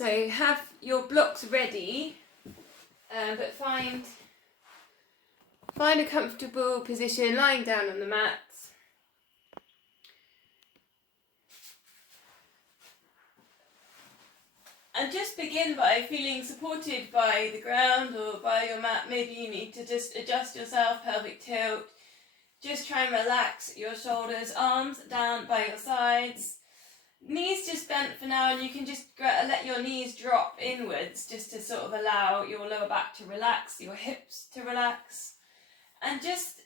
So have your blocks ready, but find a comfortable position lying down on the mat. And just begin by feeling supported by the ground or by your mat. Maybe you need to just adjust yourself, pelvic tilt. Just try and relax your shoulders, arms down by your sides. Knees just bent for now, and you can just let your knees drop inwards just to sort of allow your lower back to relax, your hips to relax. And just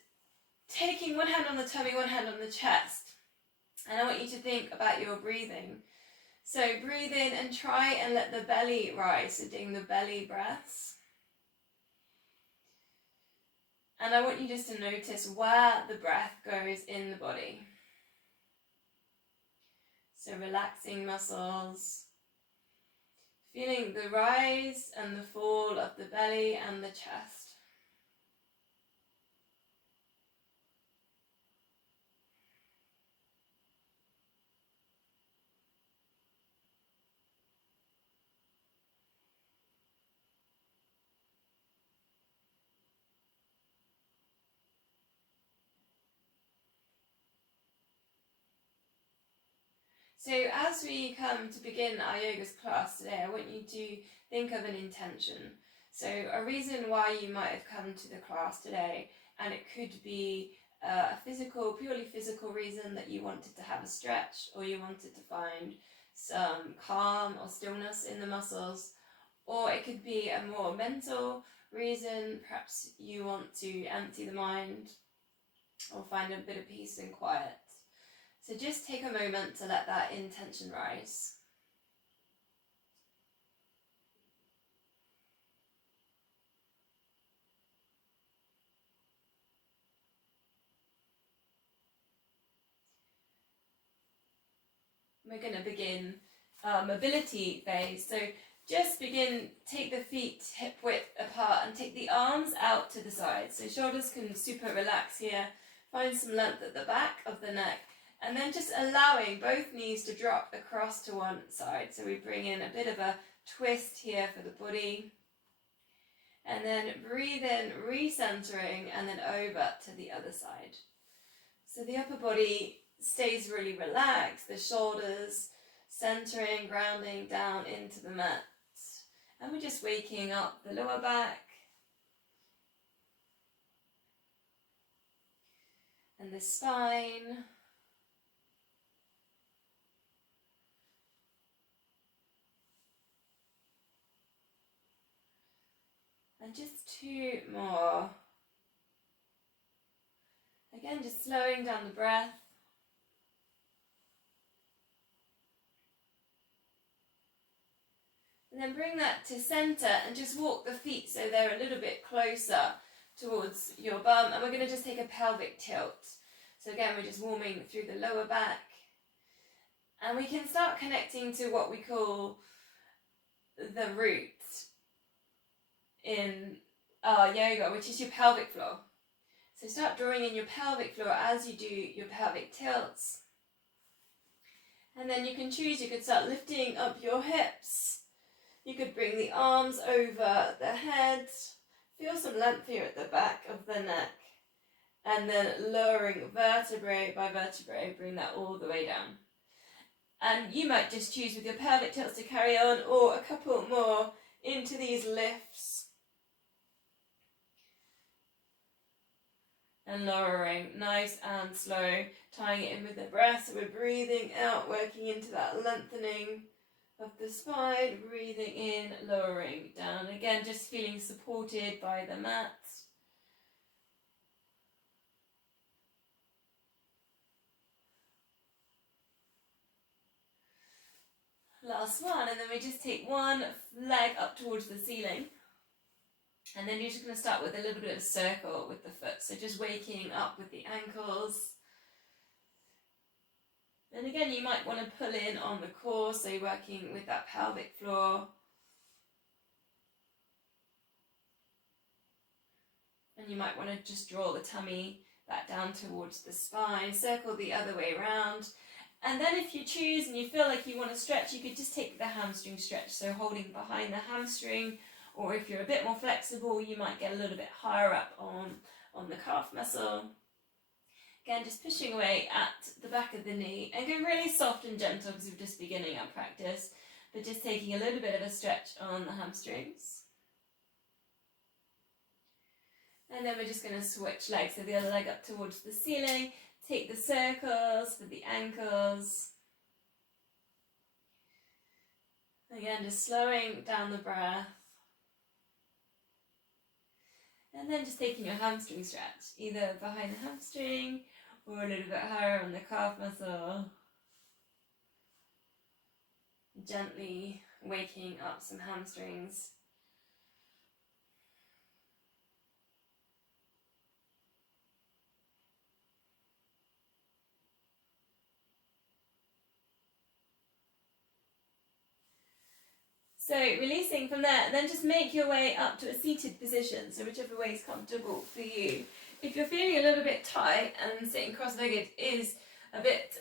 taking one hand on the tummy, one hand on the chest. And I want you to think about your breathing. So breathe in and try and let the belly rise, so doing the belly breaths. And I want you just to notice where the breath goes in the body. So relaxing muscles, feeling the rise and the fall of the belly and the chest. So as we come to begin our yoga class today, I want you to think of an intention. So a reason why you might have come to the class today, and it could be a purely physical reason that you wanted to have a stretch, or you wanted to find some calm or stillness in the muscles, or it could be a more mental reason. Perhaps you want to empty the mind or find a bit of peace and quiet. So just take a moment to let that intention rise. We're going to begin our mobility phase. So just take the feet hip width apart and take the arms out to the side. So shoulders can super relax here. Find some length at the back of the neck. And then just allowing both knees to drop across to one side. So we bring in a bit of a twist here for the body. And then breathe in, recentering, and then over to the other side. So the upper body stays really relaxed, the shoulders centering, grounding down into the mat. And we're just waking up the lower back. And the spine. And just two more. Again, just slowing down the breath. And then bring that to center and just walk the feet so they're a little bit closer towards your bum. And we're going to just take a pelvic tilt. So again, we're just warming through the lower back. And we can start connecting to what we call the root in our yoga, which is your pelvic floor. So start drawing in your pelvic floor as you do your pelvic tilts. And then you can choose, you could start lifting up your hips. You could bring the arms over the head. Feel some length here at the back of the neck. And then lowering vertebrae by vertebrae, bring that all the way down. And you might just choose with your pelvic tilts to carry on, or a couple more into these lifts. And lowering, nice and slow, tying it in with the breath. So we're breathing out, working into that lengthening of the spine, breathing in, lowering down. Again, just feeling supported by the mat. Last one, and then we just take one leg up towards the ceiling. And then you're just going to start with a little bit of a circle with the foot. So just waking up with the ankles. And again, you might want to pull in on the core, so you're working with that pelvic floor. And you might want to just draw the tummy back down towards the spine. Circle the other way around. And then if you choose and you feel like you want to stretch, you could just take the hamstring stretch, so holding behind the hamstring, or if you're a bit more flexible, you might get a little bit higher up on the calf muscle. Again, just pushing away at the back of the knee, and go really soft and gentle because we're just beginning our practice, but just taking a little bit of a stretch on the hamstrings. And then we're just going to switch legs, so the other leg up towards the ceiling. Take the circles for the ankles. Again, just slowing down the breath. And then just taking your hamstring stretch, either behind the hamstring or a little bit higher on the calf muscle. Gently waking up some hamstrings. So releasing from there, then just make your way up to a seated position, so whichever way is comfortable for you. If you're feeling a little bit tight and sitting cross-legged is a bit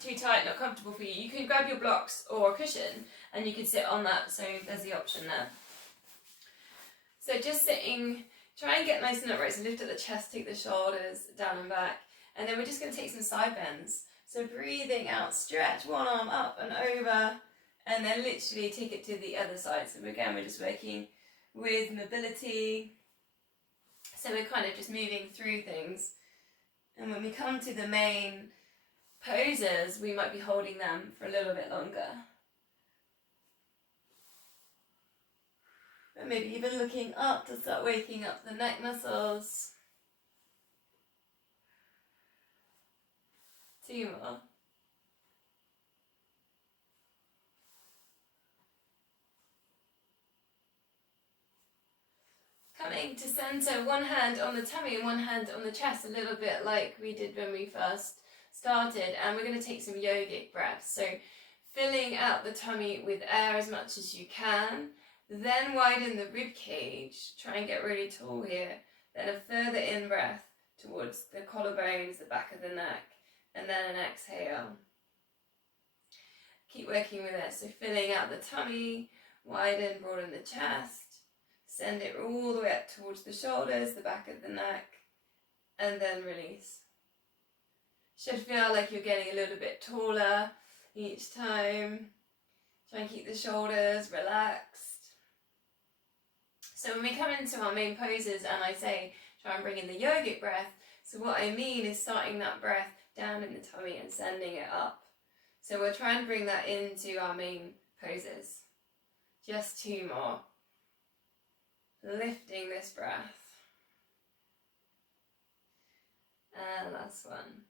too tight, not comfortable for you, you can grab your blocks or a cushion and you can sit on that, so there's the option there. So just sitting, try and get nice and upright, so lift at the chest, take the shoulders down and back, and then we're just going to take some side bends. So breathing out, stretch one arm up and over, and then literally take it to the other side. So again, we're just working with mobility. So we're kind of just moving through things. And when we come to the main poses, we might be holding them for a little bit longer. But maybe even looking up to start waking up the neck muscles. 2 more. Coming to centre, one hand on the tummy and one hand on the chest, a little bit like we did when we first started. And we're going to take some yogic breaths. So filling out the tummy with air as much as you can. Then widen the rib cage. Try and get really tall here. Then a further in breath towards the collarbones, the back of the neck. And then an exhale. Keep working with this. So filling out the tummy, widen, broaden the chest. Send it all the way up towards the shoulders, the back of the neck, and then release. Should feel like you're getting a little bit taller each time. Try and keep the shoulders relaxed. So when we come into our main poses and I say try and bring in the yogic breath, so what I mean is starting that breath down in the tummy and sending it up. So we'll try and bring that into our main poses. Just 2 more. Lifting this breath. And last one.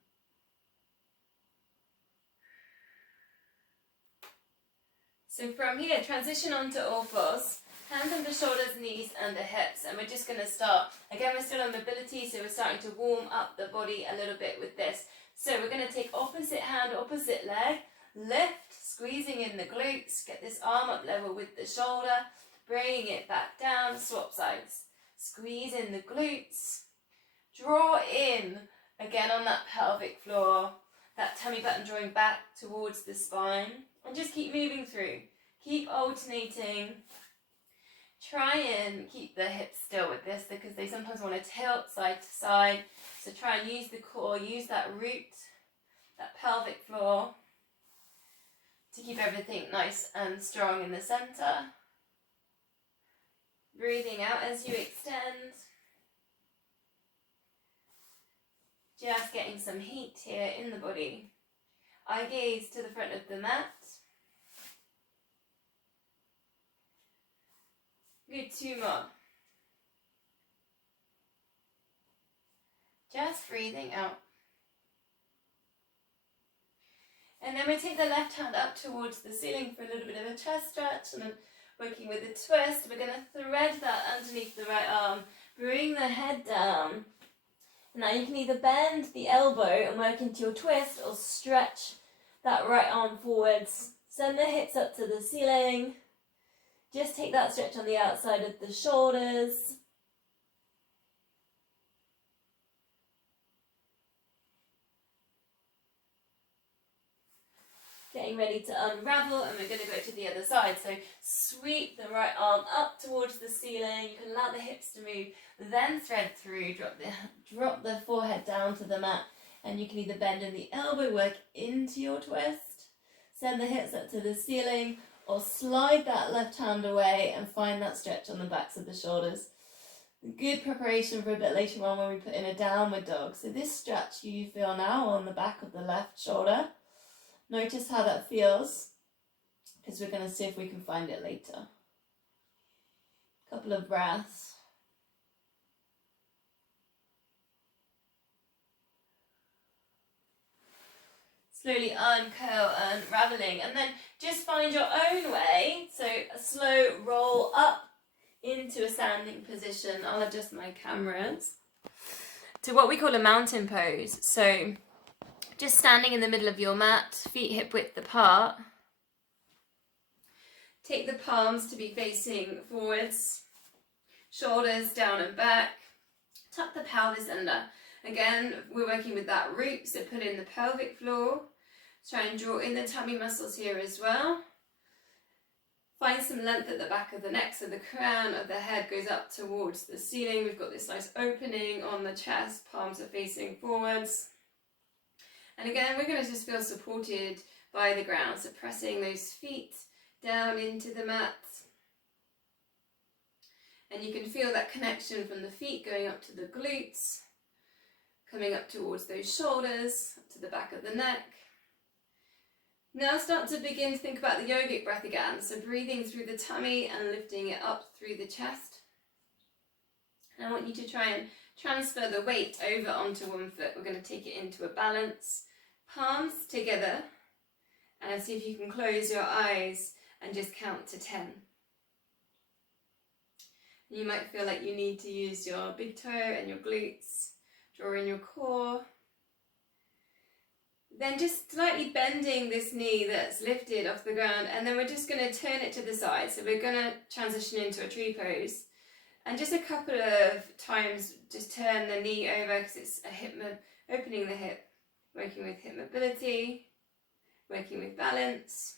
So from here, transition onto all fours. Hands under shoulders, knees under hips. And we're just going to start. Again, we're still on mobility, so we're starting to warm up the body a little bit with this. So we're going to take opposite hand, opposite leg. Lift, squeezing in the glutes. Get this arm up level with the shoulder. Bringing it back down, swap sides. Squeeze in the glutes. Draw in, again on that pelvic floor. That tummy button drawing back towards the spine. And just keep moving through. Keep alternating. Try and keep the hips still with this because they sometimes want to tilt side to side. So try and use the core, use that root, that pelvic floor to keep everything nice and strong in the center. Breathing out as you extend. Just getting some heat here in the body. Eye gaze to the front of the mat. Good, 2 more. Just breathing out. And then we take the left hand up towards the ceiling for a little bit of a chest stretch, and then working with a twist. We're going to thread that underneath the right arm. Bring the head down. Now you can either bend the elbow and work into your twist or stretch that right arm forwards. Send the hips up to the ceiling. Just take that stretch on the outside of the shoulders. getting ready to unravel, and we're going to go to the other side. So sweep the right arm up towards the ceiling. You can allow the hips to move, then thread through, drop the forehead down to the mat, and you can either bend in the elbow, work into your twist, send the hips up to the ceiling, or slide that left hand away and find that stretch on the backs of the shoulders. Good preparation for a bit later on when we put in a downward dog. So this stretch you feel now on the back of the left shoulder. Notice how that feels, because we're going to see if we can find it later. Couple of breaths. Slowly uncurl, unraveling, and then just find your own way. So a slow roll up into a standing position. I'll adjust my cameras to what we call a mountain pose. So just standing in the middle of your mat, feet hip width apart. Take the palms to be facing forwards, shoulders down and back. Tuck the pelvis under. Again, we're working with that root, so put in the pelvic floor. Try and draw in the tummy muscles here as well. Find some length at the back of the neck, so the crown of the head goes up towards the ceiling. We've got this nice opening on the chest, palms are facing forwards. And again, we're going to just feel supported by the ground, so pressing those feet down into the mat. And you can feel that connection from the feet going up to the glutes, coming up towards those shoulders, up to the back of the neck. Now start to begin to think about the yogic breath again. So breathing through the tummy and lifting it up through the chest. And I want you to try and transfer the weight over onto one foot. We're going to take it into a balance. Palms together. And see if you can close your eyes and just count to 10. You might feel like you need to use your big toe and your glutes. Draw in your core. Then just slightly bending this knee that's lifted off the ground, and then we're just going to turn it to the side. So we're going to transition into a tree pose. And just a couple of times, just turn the knee over because it's a hip, opening the hip, working with hip mobility, working with balance.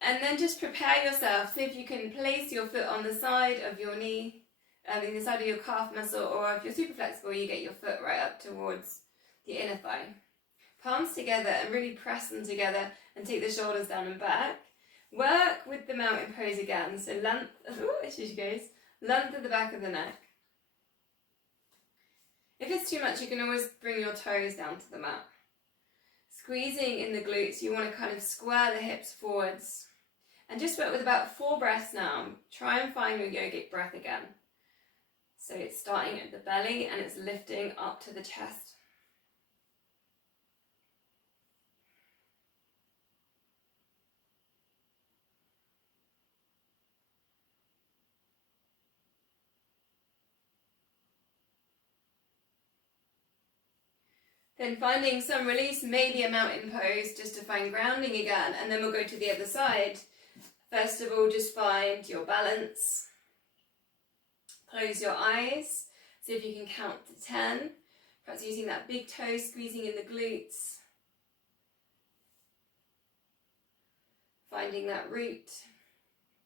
And then just prepare yourself. So if you can place your foot on the side of your knee, the side of your calf muscle, or if you're super flexible, you get your foot right up towards the inner thigh. Palms together and really press them together and take the shoulders down and back. Work with the mountain pose again. So length, here she goes, length at the back of the neck. If it's too much, you can always bring your toes down to the mat. Squeezing in the glutes, you want to kind of square the hips forwards. And just work with about 4 breaths now. Try and find your yogic breath again. So it's starting at the belly and it's lifting up to the chest. Then finding some release, maybe a mountain pose, just to find grounding again, and then we'll go to the other side. First of all, just find your balance. Close your eyes, see if you can count to 10. Perhaps using that big toe, squeezing in the glutes. Finding that root,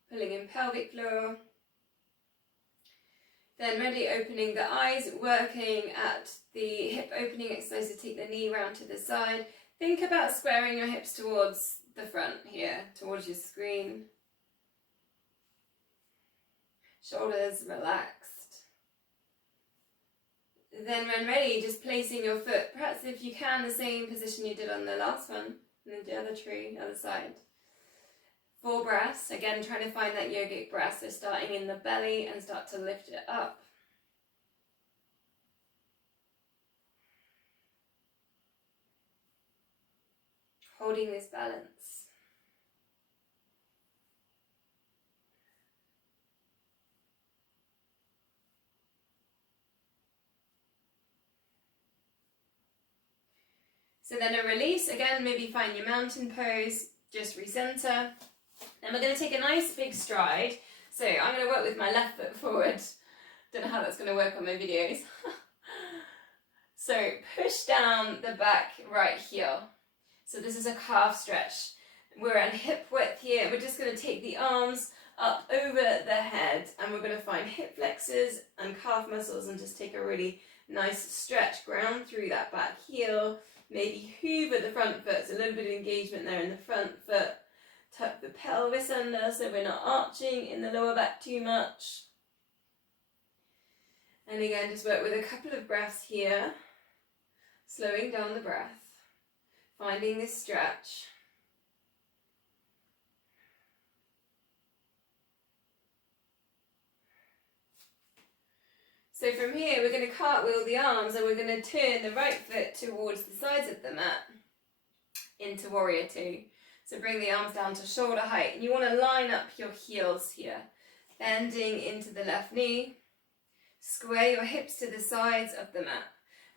pulling in pelvic floor. Then ready, opening the eyes, working at the hip opening exercise to take the knee round to the side. Think about squaring your hips towards the front here, towards your screen. Shoulders relaxed. Then when ready, just placing your foot, perhaps if you can, the same position you did on the last one, and then the other tree, other side. 4 breaths, again trying to find that yogic breath, so starting in the belly and start to lift it up. Holding this balance. So then a release, again maybe find your mountain pose, just recenter. Then we're going to take a nice big stride. So I'm going to work with my left foot forward. Don't know how that's going to work on my videos. So push down the back right heel. So this is a calf stretch. We're at hip width here. We're just going to take the arms up over the head, and we're going to find hip flexors and calf muscles and just take a really nice stretch, ground through that back heel. Maybe hoover the front foot, so a little bit of engagement there in the front foot. Tuck the pelvis under so we're not arching in the lower back too much. And again, just work with a couple of breaths here, slowing down the breath, finding this stretch. So from here, we're going to cartwheel the arms and we're going to turn the right foot towards the sides of the mat into Warrior Two. So bring the arms down to shoulder height, and you want to line up your heels here, bending into the left knee. Square your hips to the sides of the mat.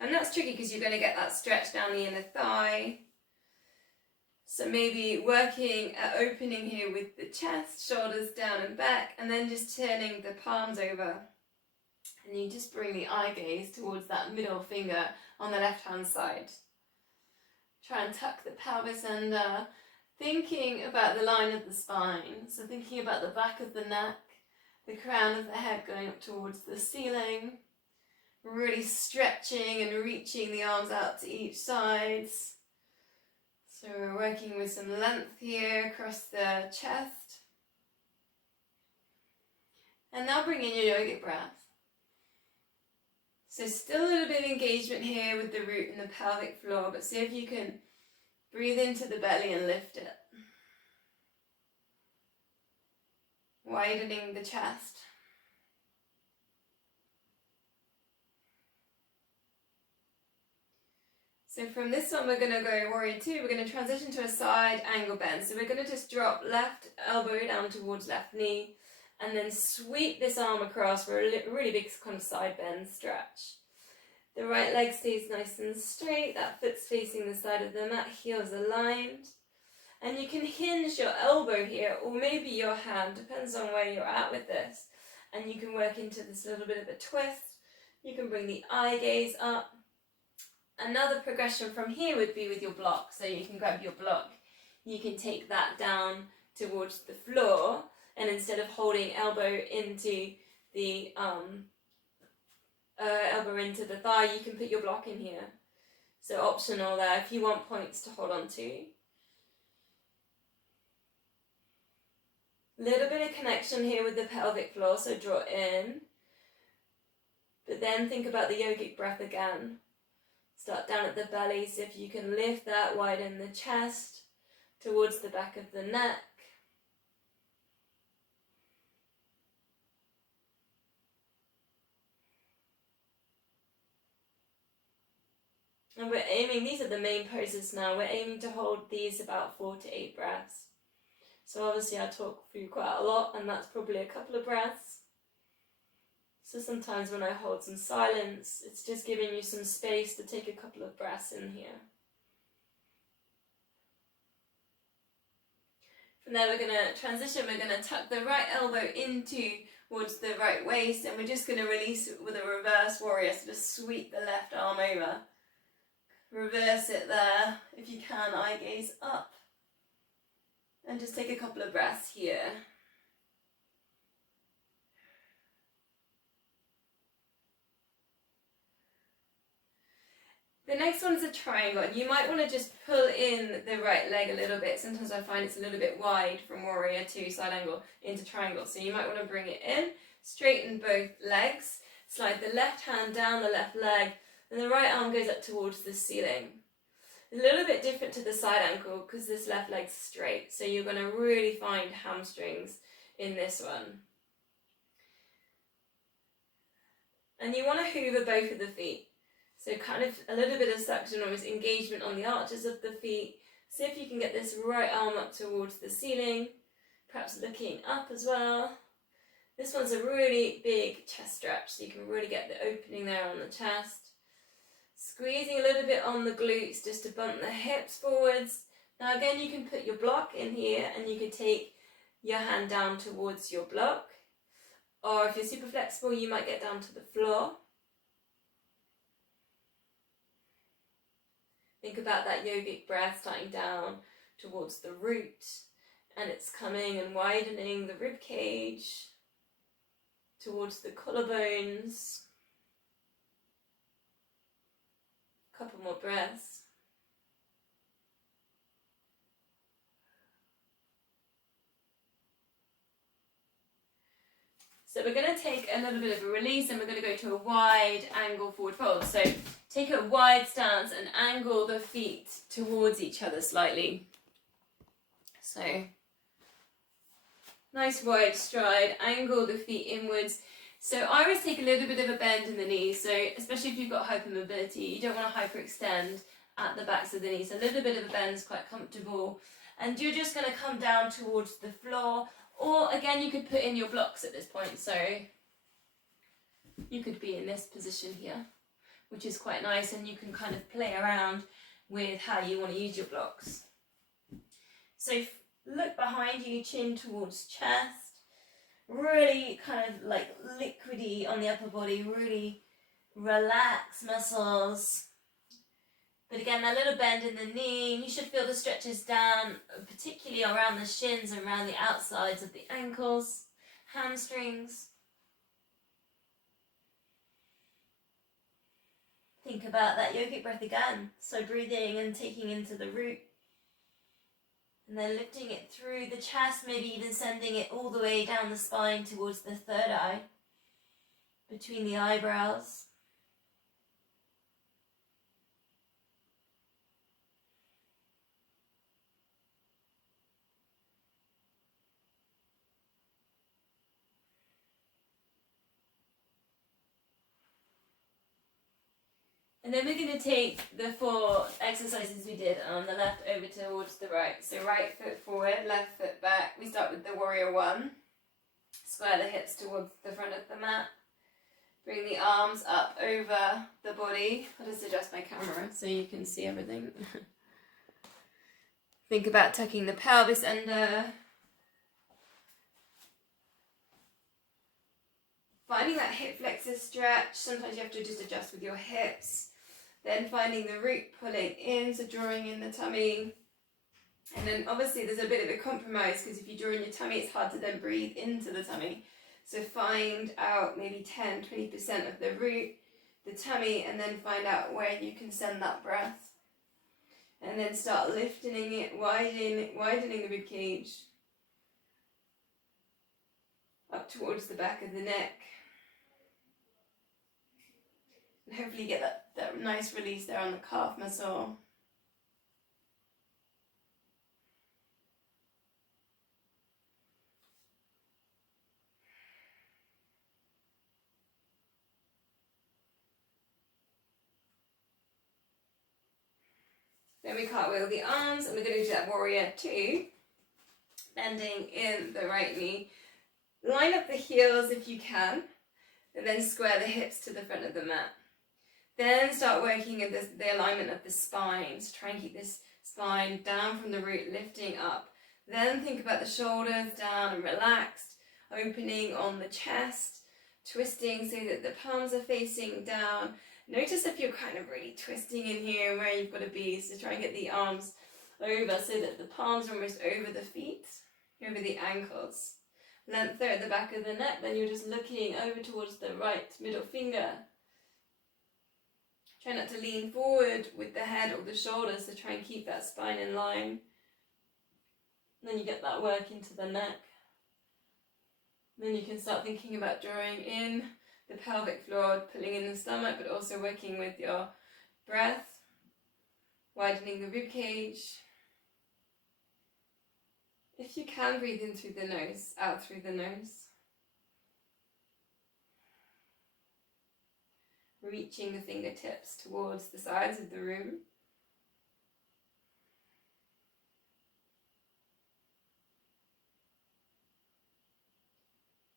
And that's tricky because you're going to get that stretch down the inner thigh. So maybe working at opening here with the chest, shoulders down and back, and then just turning the palms over. And you just bring the eye gaze towards that middle finger on the left hand side. Try and tuck the pelvis under, thinking about the line of the spine. So thinking about the back of the neck, the crown of the head going up towards the ceiling. Really stretching and reaching the arms out to each side. So we're working with some length here across the chest. And now bring in your yogic breath. So still a little bit of engagement here with the root and the pelvic floor, but see if you can breathe into the belly and lift it. Widening the chest. So from this one we're going to go Warrior Two, we're going to transition to a side angle bend. So we're going to just drop left elbow down towards left knee, and then sweep this arm across for a really big kind of side bend stretch. The right leg stays nice and straight, that foot's facing the side of the mat, heels aligned. And you can hinge your elbow here, or maybe your hand, depends on where you're at with this. And you can work into this little bit of a twist. You can bring the eye gaze up. Another progression from here would be with your block. So you can grab your block, you can take that down towards the floor, and instead of holding elbow into the thigh, you can put your block in here. So optional there if you want points to hold on to. Little bit of connection here with the pelvic floor, so draw in. But then think about the yogic breath again. Start down at the belly, see if you can lift that, widen the chest towards the back of the neck. And we're aiming, these are the main poses now, we're aiming to hold these about 4 to 8 breaths. So obviously I talk through quite a lot, and that's probably a couple of breaths. So sometimes when I hold some silence, it's just giving you some space to take a couple of breaths in here. From there we're going to transition, we're going to tuck the right elbow into towards the right waist, and we're just going to release it with a reverse warrior, so just sweep the left arm over. Reverse it there, if you can, eye gaze up. And just take a couple of breaths here. The next one is a triangle, and you might want to just pull in the right leg a little bit. Sometimes I find it's a little bit wide from Warrior Two, side angle, into triangle. So you might want to bring it in, straighten both legs, slide the left hand down the left leg, and the right arm goes up towards the ceiling. A little bit different to the side ankle because this left leg's straight, so you're going to really find hamstrings in this one. And you want to hoover both of the feet. So kind of a little bit of suction, almost engagement on the arches of the feet. See if you can get this right arm up towards the ceiling, perhaps looking up as well. This one's a really big chest stretch, so you can really get the opening there on the chest. Squeezing a little bit on the glutes just to bump the hips forwards. Now again, you can put your block in here, and you could take your hand down towards your block. Or if you're super flexible, you might get down to the floor. Think about that yogic breath starting down towards the root, and it's coming and widening the rib cage towards the collarbones. A couple more breaths. So we're going to take a little bit of a release and we're going to go to a wide angle forward fold. So take a wide stance and angle the feet towards each other slightly. So nice wide stride, angle the feet inwards. So I always take a little bit of a bend in the knees. So especially if you've got hypermobility, you don't want to hyperextend at the backs of the knees. A little bit of a bend is quite comfortable. And you're just going to come down towards the floor. Or again, you could put in your blocks at this point. So you could be in this position here, which is quite nice. And you can kind of play around with how you want to use your blocks. So look behind you, chin towards chest. Really kind of like liquidy on the upper body. Really relax muscles. But again, a little bend in the knee. You should feel the stretches down, particularly around the shins and around the outsides of the ankles, hamstrings. Think about that yogic breath again. So breathing and taking into the root. And then lifting it through the chest, maybe even sending it all the way down the spine towards the third eye, between the eyebrows. And then we're going to take the 4 exercises we did on the left over towards the right. So right foot forward, left foot back. We start with the warrior 1. Square the hips towards the front of the mat. Bring the arms up over the body. I'll just adjust my camera so you can see everything. Think about tucking the pelvis under. Finding that hip flexor stretch. Sometimes you have to just adjust with your hips. Then finding the root, pulling in, so drawing in the tummy. And then obviously there's a bit of a compromise because if you draw in your tummy, it's hard to then breathe into the tummy. So find out maybe 10-20% of the root, the tummy, and then find out where you can send that breath. And then start lifting it, widening the rib cage up towards the back of the neck. And hopefully get that nice release there on the calf muscle. Then we cartwheel the arms and we're going to do that warrior 2. Bending in the right knee. Line up the heels if you can. And then square the hips to the front of the mat. Then start working at the alignment of the spine. So try and keep this spine down from the root, lifting up. Then think about the shoulders down and relaxed, opening on the chest, twisting so that the palms are facing down. Notice if you're kind of really twisting in here and where you've got to be. So try and get the arms over so that the palms are almost over the feet, over the ankles. Length there at the back of the neck, then you're just looking over towards the right middle finger. Try not to lean forward with the head or the shoulders, so try and keep that spine in line. And then you get that work into the neck. Then you can start thinking about drawing in the pelvic floor, pulling in the stomach, but also working with your breath, widening the rib cage. If you can, breathe in through the nose, out through the nose. Reaching the fingertips towards the sides of the room.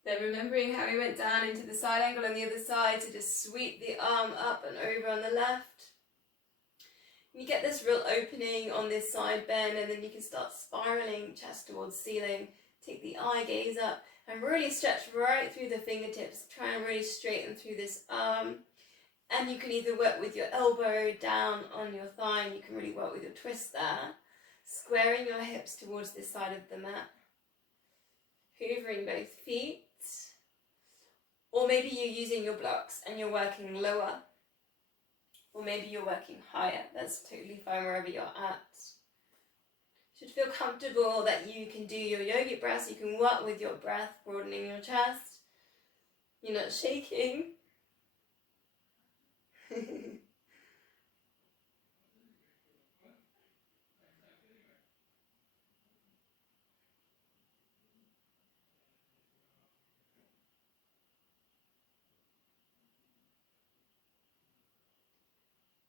Then remembering how we went down into the side angle on the other side, so just sweep the arm up and over on the left. You get this real opening on this side bend, and then you can start spiraling chest towards ceiling. Take the eye gaze up and really stretch right through the fingertips. Try and really straighten through this arm. And you can either work with your elbow down on your thigh, and you can really work with your twist there. Squaring your hips towards the side of the mat. Hoovering both feet. Or maybe you're using your blocks and you're working lower. Or maybe you're working higher. That's totally fine wherever you're at. You should feel comfortable that you can do your yogic breaths. You can work with your breath, broadening your chest. You're not shaking.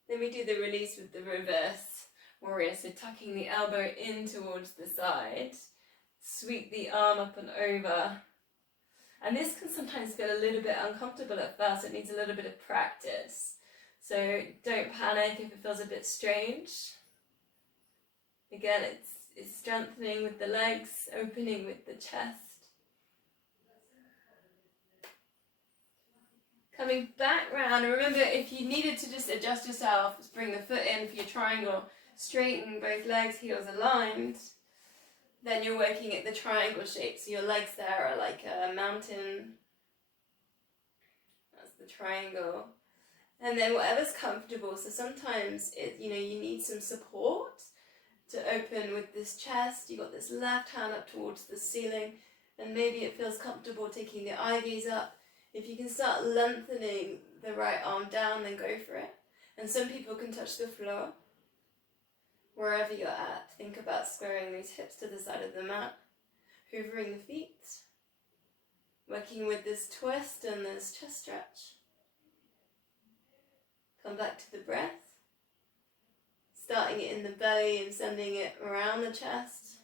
Then we do the release with the reverse warrior. So tucking the elbow in towards the side. Sweep the arm up and over. And this can sometimes feel a little bit uncomfortable at first. It needs a little bit of practice. So don't panic if it feels a bit strange. Again, it's strengthening with the legs, opening with the chest. Coming back round, and remember if you needed to just adjust yourself, just bring the foot in for your triangle, straighten both legs, heels aligned, then you're working at the triangle shape. So your legs there are like a mountain. That's the triangle. And then whatever's comfortable. So sometimes you need some support to open with this chest. You got this left hand up towards the ceiling, and maybe it feels comfortable taking the eye gaze up. If you can start lengthening the right arm down, then go for it. And some people can touch the floor. Wherever you're at, think about squaring those hips to the side of the mat, hoovering the feet, working with this twist and this chest stretch. Come back to the breath, starting it in the belly and sending it around the chest.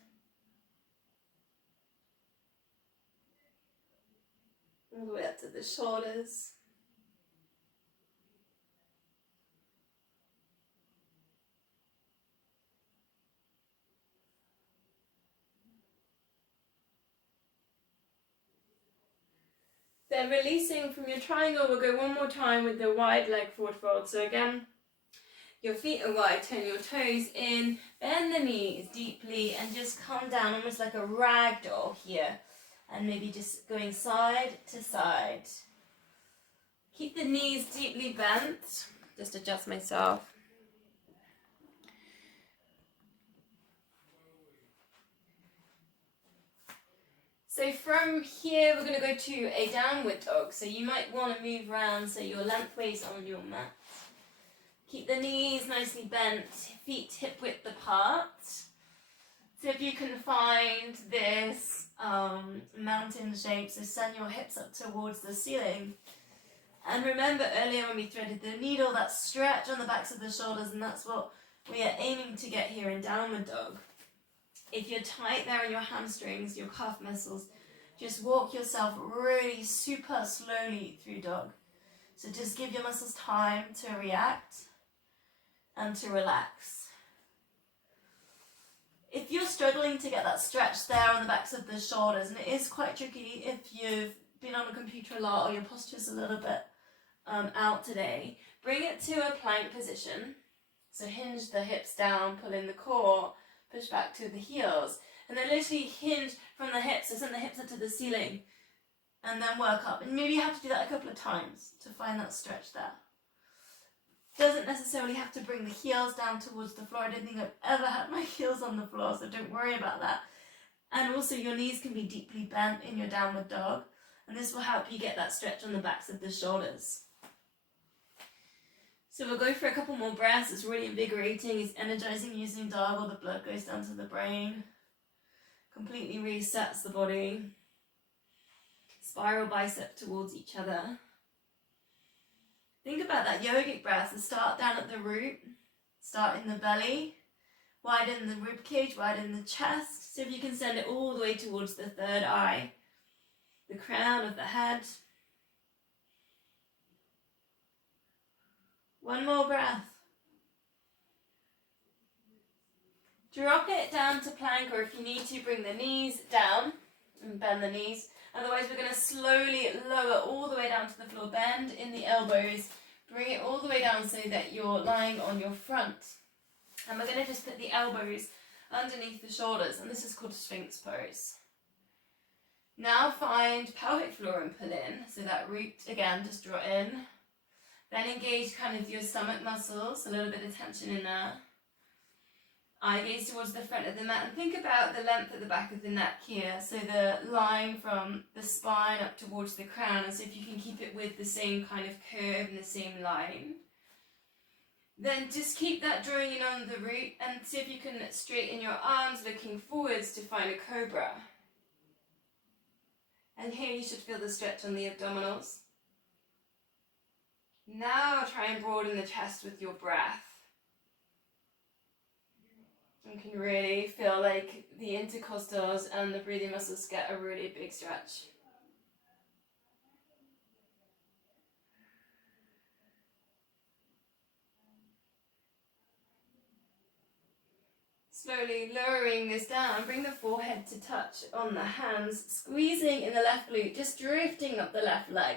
All the way up to the shoulders. Then releasing from your triangle, we'll go one more time with the wide leg forward fold. So again, your feet are wide, turn your toes in, bend the knees deeply and just come down almost like a ragdoll here. And maybe just going side to side. Keep the knees deeply bent. Just adjust myself. So from here, we're going to go to a downward dog. So you might want to move around so you're lengthways on your mat. Keep the knees nicely bent, feet hip width apart. So if you can find this mountain shape, so send your hips up towards the ceiling. And remember earlier when we threaded the needle, that stretch on the backs of the shoulders, and that's what we are aiming to get here in downward dog. If you're tight there in your hamstrings, your calf muscles, just walk yourself really super slowly through dog. So just give your muscles time to react and to relax. If you're struggling to get that stretch there on the backs of the shoulders, and it is quite tricky if you've been on a computer a lot or your posture's a little bit out today, bring it to a plank position. So hinge the hips down, pull in the core, push back to the heels, and then literally hinge from the hips, so send the hips up to the ceiling, and then work up. And maybe you have to do that a couple of times to find that stretch there. Doesn't necessarily have to bring the heels down towards the floor. I don't think I've ever had my heels on the floor, so don't worry about that. And also your knees can be deeply bent in your downward dog, and this will help you get that stretch on the backs of the shoulders. So we'll go for a couple more breaths. It's really invigorating, it's energizing using dog, or the blood goes down to the brain. Completely resets the body. Spiral bicep towards each other. Think about that yogic breath and start down at the root. Start in the belly. Widen the rib cage, widen the chest. So if you can send it all the way towards the third eye. The crown of the head. One more breath. Drop it down to plank, or if you need to, bring the knees down and bend the knees. Otherwise, we're going to slowly lower all the way down to the floor. Bend in the elbows, Bring it all the way down so that you're lying on your front. And we're going to just put the elbows underneath the shoulders, and this is called Sphinx pose. Now find pelvic floor and pull in, so that root again, just draw in. Then engage kind of your stomach muscles, a little bit of tension in there. Eye gaze towards the front of the mat, and think about the length at the back of the neck here, so the line from the spine up towards the crown, and so if you can keep it with the same kind of curve and the same line. Then just keep that drawing in on the root, and see if you can straighten your arms looking forwards to find a cobra. And here you should feel the stretch on the abdominals. Now try and broaden the chest with your breath. You can really feel like the intercostals and the breathing muscles get a really big stretch. Slowly lowering this down, bring the forehead to touch on the hands, squeezing in the left glute, just drifting up the left leg.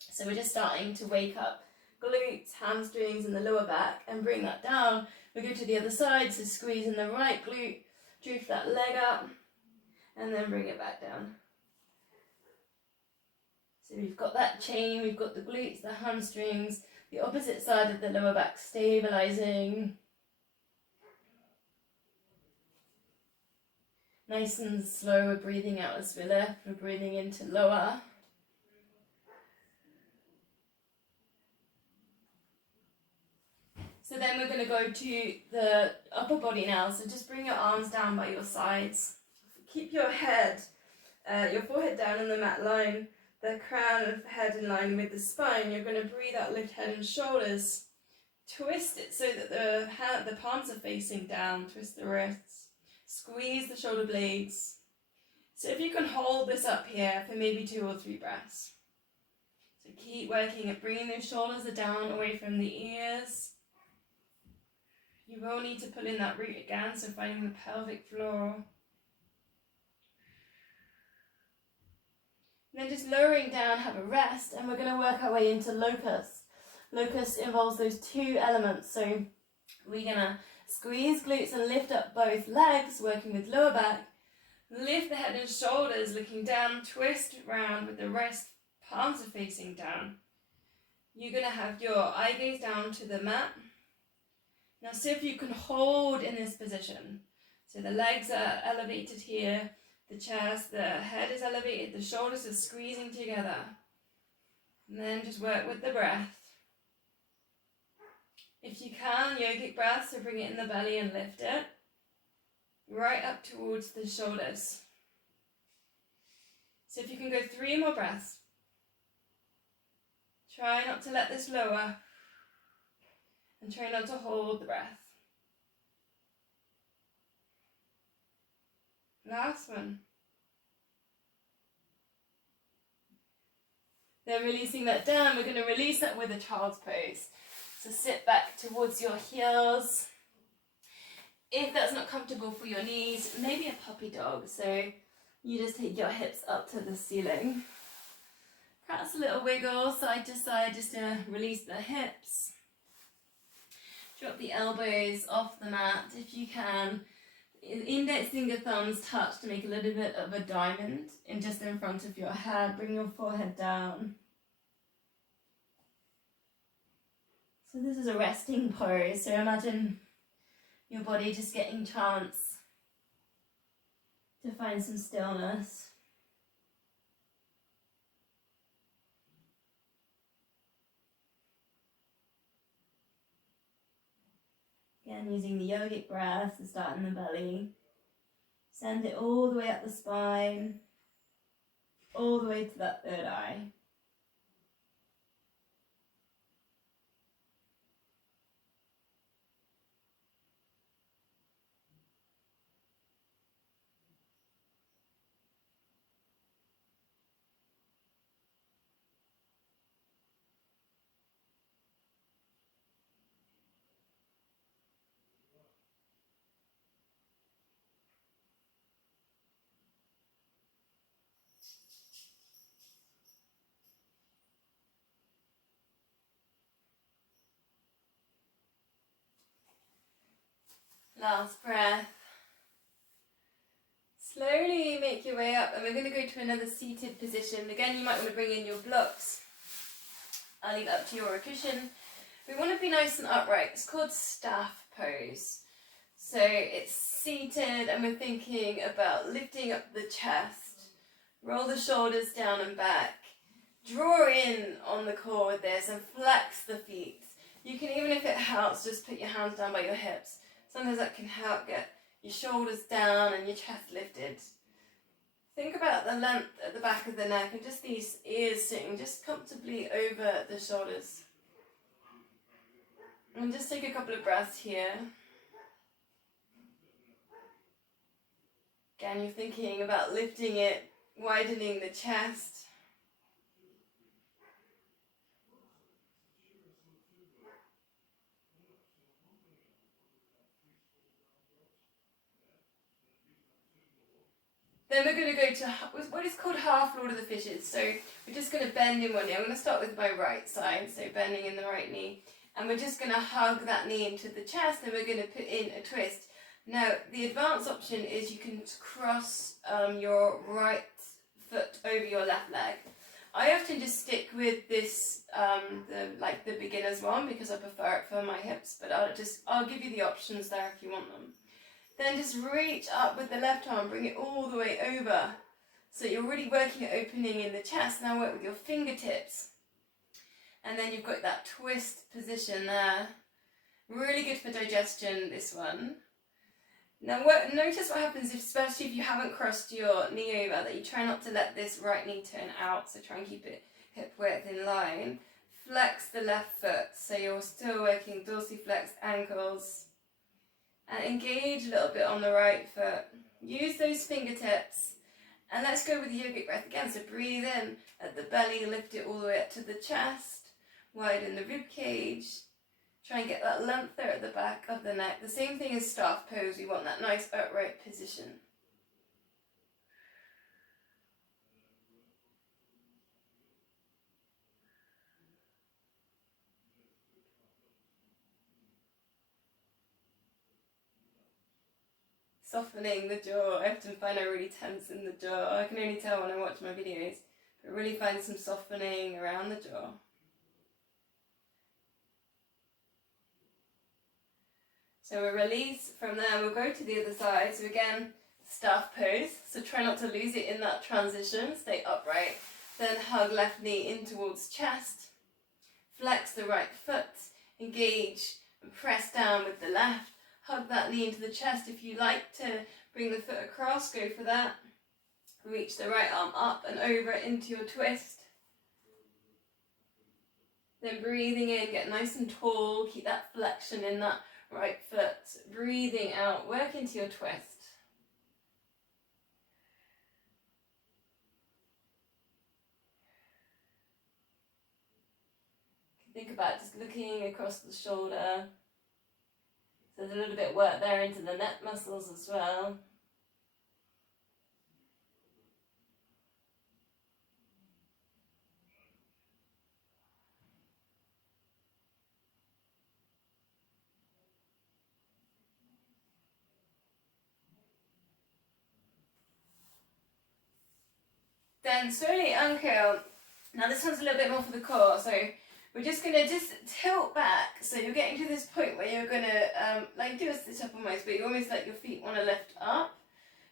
So we're just starting to wake up glutes, hamstrings and the lower back, and bring that down. We go to the other side, so squeeze in the right glute, drift that leg up, and then bring it back down. So we've got that chain, we've got the glutes, the hamstrings, the opposite side of the lower back stabilizing. Nice and slow, we're breathing out as we lift, we're breathing into lower. So then we're going to go to the upper body now, so just bring your arms down by your sides. Keep your head, your forehead down on the mat line, the crown of the head in line with the spine. You're going to breathe out, lift head and shoulders. Twist it so that the palms are facing down, twist the wrists. Squeeze the shoulder blades. So if you can hold this up here for maybe 2 or 3 breaths. So keep working at bringing those shoulders down away from the ears. You will need to pull in that root again, so finding the pelvic floor. And then just lowering down, have a rest, and we're going to work our way into locust. Locust involves those 2 elements, so we're going to squeeze glutes and lift up both legs, working with lower back. Lift the head and shoulders, looking down, twist round with the wrist, palms are facing down. You're going to have your eye gaze down to the mat. Now see if you can hold in this position. So the legs are elevated here, the chest, the head is elevated, the shoulders are squeezing together. And then just work with the breath. If you can, yogic breath, so bring it in the belly and lift it. Right up towards the shoulders. So if you can go 3 more breaths. Try not to let this lower. And try not to hold the breath. Last one. Then releasing that down, we're going to release that with a child's pose. So sit back towards your heels. If that's not comfortable for your knees, maybe a puppy dog. So you just take your hips up to the ceiling. Perhaps a little wiggle side to side just to release the hips. Drop the elbows off the mat if you can. Index finger thumbs touch to make a little bit of a diamond just in front of your head. Bring your forehead down. So this is a resting pose. So imagine your body just getting chance to find some stillness. Again, using the yogic breath to start in the belly. Send it all the way up the spine, all the way to that third eye. Last breath. Slowly make your way up, and we're going to go to another seated position. Again, you might want to bring in your blocks. I'll leave it up to you or a cushion. We want to be nice and upright. It's called staff pose. So it's seated, and we're thinking about lifting up the chest. Roll the shoulders down and back. Draw in on the core with this and flex the feet. You can, even if it helps, just put your hands down by your hips. Sometimes that can help get your shoulders down and your chest lifted. Think about the length at the back of the neck and just these ears sitting just comfortably over the shoulders. And just take a couple of breaths here. Again, you're thinking about lifting it, widening the chest. Then we're going to go to what is called half Lord of the Fishes. So we're just going to bend in one knee. I'm going to start with my right side, so bending in the right knee. And we're just going to hug that knee into the chest, and we're going to put in a twist. Now, the advanced option is you can cross your right foot over your left leg. I often just stick with this, the beginner's one, because I prefer it for my hips, but I'll give you the options there if you want them. Then just reach up with the left arm, bring it all the way over. So you're really working at opening in the chest. Now work with your fingertips. And then you've got that twist position there. Really good for digestion, this one. Now notice what happens, especially if you haven't crossed your knee over, that you try not to let this right knee turn out. So try and keep it hip width in line. Flex the left foot, so you're still working dorsiflex ankles. And engage a little bit on the right foot. Use those fingertips. And let's go with the yogic breath again. So breathe in at the belly, lift it all the way up to the chest. Widen the rib cage. Try and get that length there at the back of the neck. The same thing as staff pose. We want that nice upright position. Softening the jaw. I often find I really tense in the jaw. I can only tell when I watch my videos, but really find some softening around the jaw. So we'll release from there, we'll go to the other side. So again, staff pose. So try not to lose it in that transition. Stay upright. Then hug left knee in towards chest. Flex the right foot. Engage and press down with the left. Hug that knee into the chest. If you like to bring the foot across, go for that. Reach the right arm up and over into your twist. Then breathing in, get nice and tall. Keep that flexion in that right foot. Breathing out, work into your twist. Think about just looking across the shoulder. So there's a little bit of work there into the neck muscles as well. Then slowly uncurl. Now this one's a little bit more for the core, so we're just going to just tilt back. So you're getting to this point where you're going to do a sit up almost, but you almost let your feet want to lift up.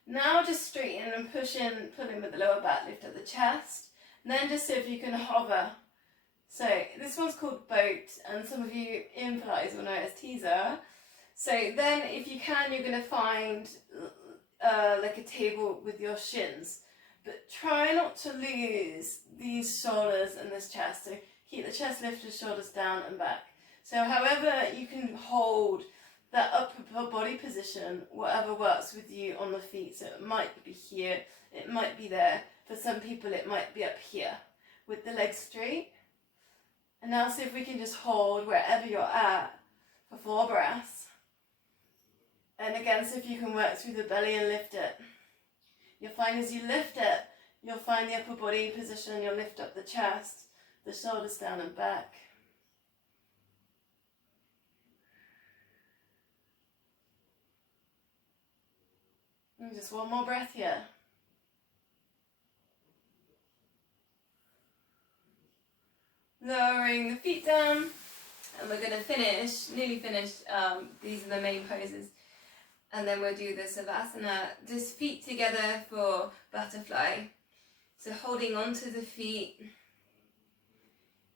Now just straighten and push in, pull in with the lower back, lift up the chest. And then just see if you can hover. So this one's called boat, and some of you in Pilates will know it as teaser. So then if you can, you're going to find like a table with your shins. But try not to lose these shoulders and this chest. So keep the chest lifted, shoulders down and back. So however you can hold that upper body position, whatever works with you on the feet. So it might be here, it might be there. For some people it might be up here with the legs straight. And now see if we can just hold wherever you're at for 4 breaths. And again, see if you can work through the belly and lift it. You'll find as you lift it, you'll find the upper body position, you'll lift up the chest, the shoulders down and back. And just one more breath here. Lowering the feet down, and we're going to finish, nearly finished, these are the main poses. And then we'll do the savasana, just feet together for butterfly. So holding onto the feet.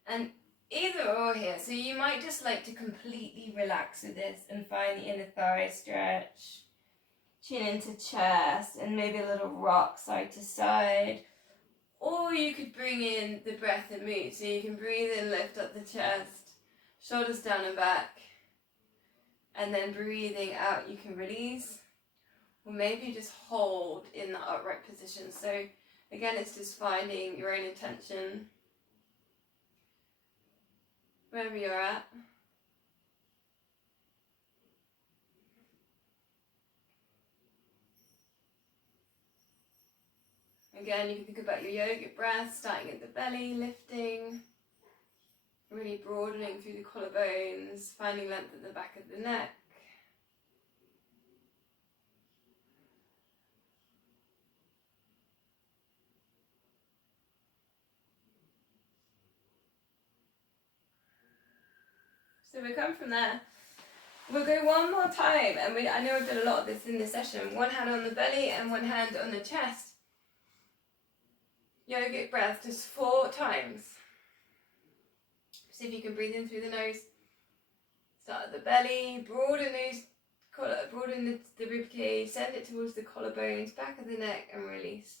And either or here, so you might just like to completely relax with this and find the inner thigh stretch. Chin into chest and maybe a little rock side to side. Or you could bring in the breath and move. So you can breathe in, lift up the chest, shoulders down and back. And then breathing out, you can release. Or maybe just hold in the upright position. So again, it's just finding your own intention. Wherever you're at. Again, you can think about your yogic breath, starting at the belly, lifting, really broadening through the collarbones, finding length at the back of the neck. So we come from there. We'll go one more time, and I know I've done a lot of this in this session. One hand on the belly and one hand on the chest. Yogic breath just 4 times. See if you can breathe in through the nose. Start at the belly, broaden the rib cage, send it towards the collarbones, back of the neck, and release.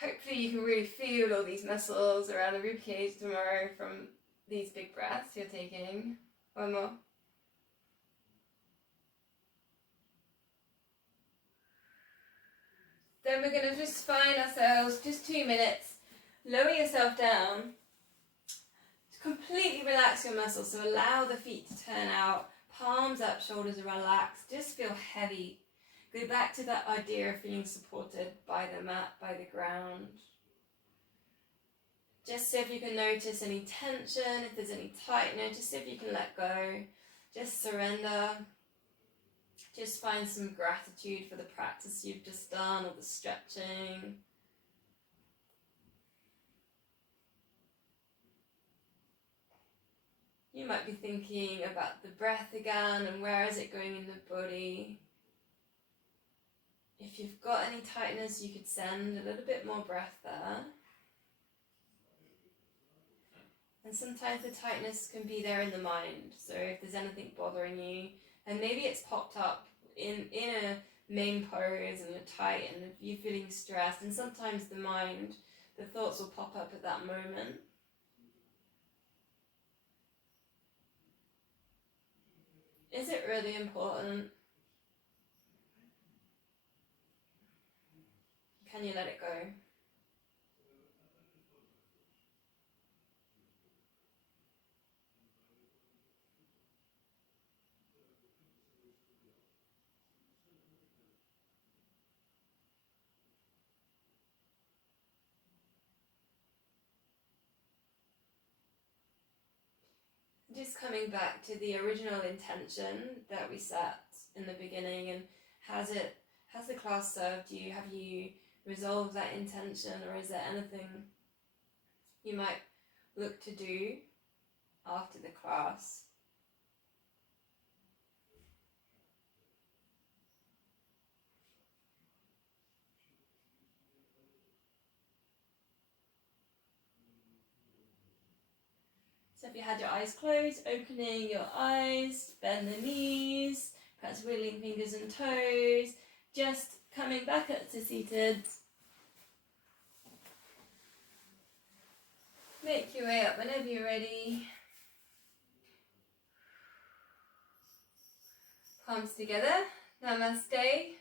Hopefully you can really feel all these muscles around the rib cage tomorrow from these big breaths you're taking. One more. Then we're going to just find ourselves, just 2 minutes, lower yourself down, completely relax your muscles, so allow the feet to turn out, palms up, shoulders are relaxed, just feel heavy. Go back to that idea of feeling supported by the mat, by the ground. Just see if you can notice any tension, if there's any tightness, just see if you can let go, just surrender. Just find some gratitude for the practice you've just done or the stretching. You might be thinking about the breath again and where is it going in the body. If you've got any tightness, you could send a little bit more breath there. And sometimes the tightness can be there in the mind. So if there's anything bothering you, and maybe it's popped up in a main pose and you're tight and you're feeling stressed, and sometimes the mind, the thoughts will pop up at that moment. Is it really important? Can you let it go? Just coming back to the original intention that we set in the beginning, and has the class served you? Have you resolved that intention, or is there anything you might look to do after the class? So if you had your eyes closed, opening your eyes, bend the knees, perhaps wiggling fingers and toes, just coming back up to seated. Make your way up whenever you're ready. Palms together, namaste.